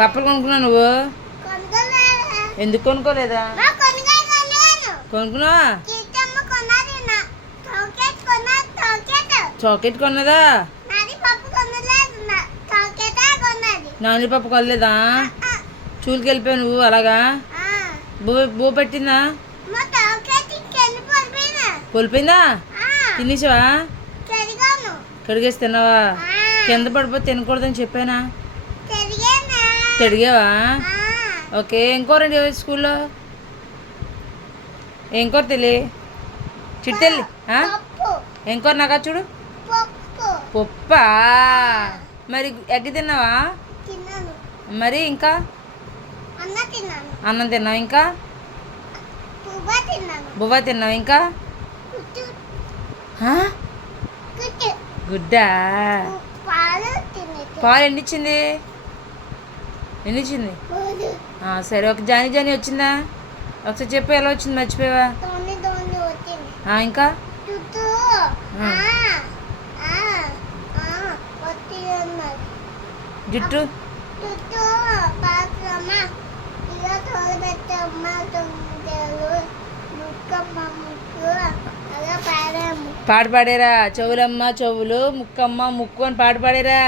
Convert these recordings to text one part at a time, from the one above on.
పప్పులు కొనుక్కున్నావు నువ్వు? ఎందుకు కొనుక్కోలేదా? కొనుక్కున్నావా? చాక్లెట్ కొన్నదా? నాని పప్పు కొనలేదా? చూలుకి వెళ్ళిపోయావు నువ్వు అలాగా? బూ పెట్టిందా? కోల్పోయిందా? తినేసావా? కడిగేసి తిన్నావా? కింద పడిపోతే తినకూడదని చెప్పానా? తిడిగావా? ఓకే. ఏం కూరండి స్కూల్లో? ఏం కూర తెలి చిట్టెల్లి? ఏం కూర నాకా చూడు. పప్పా? మరి ఎగ్ తిన్నావా? మరి ఇంకా అన్నం తిన్నావు? ఇంకా బువ్వ తిన్నావు? ఇంకా గుడ్డా? పాలు ఎన్నిచ్చింది? ఎన్నిచ్చింది? సరే. ఒక జాని వచ్చిందా? ఒకసారి చెప్పు ఎలా వచ్చింది, మర్చిపోయావా? ఇంకా జుట్టు పాట పాడారా? చెవులమ్మ చెవులు, ముక్కమ్మ ముక్కు అని పాట పాడారా?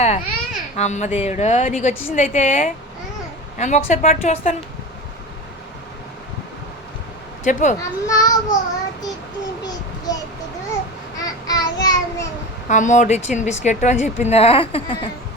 అమ్మ దేవుడు, నీకు వచ్చేసింది అయితే. అమ్మ ఒకసారి పాట చూస్తాను, చెప్పు. అమ్మ ఒకటి ఇచ్చిన బిస్కెట్ అని చెప్పిందా?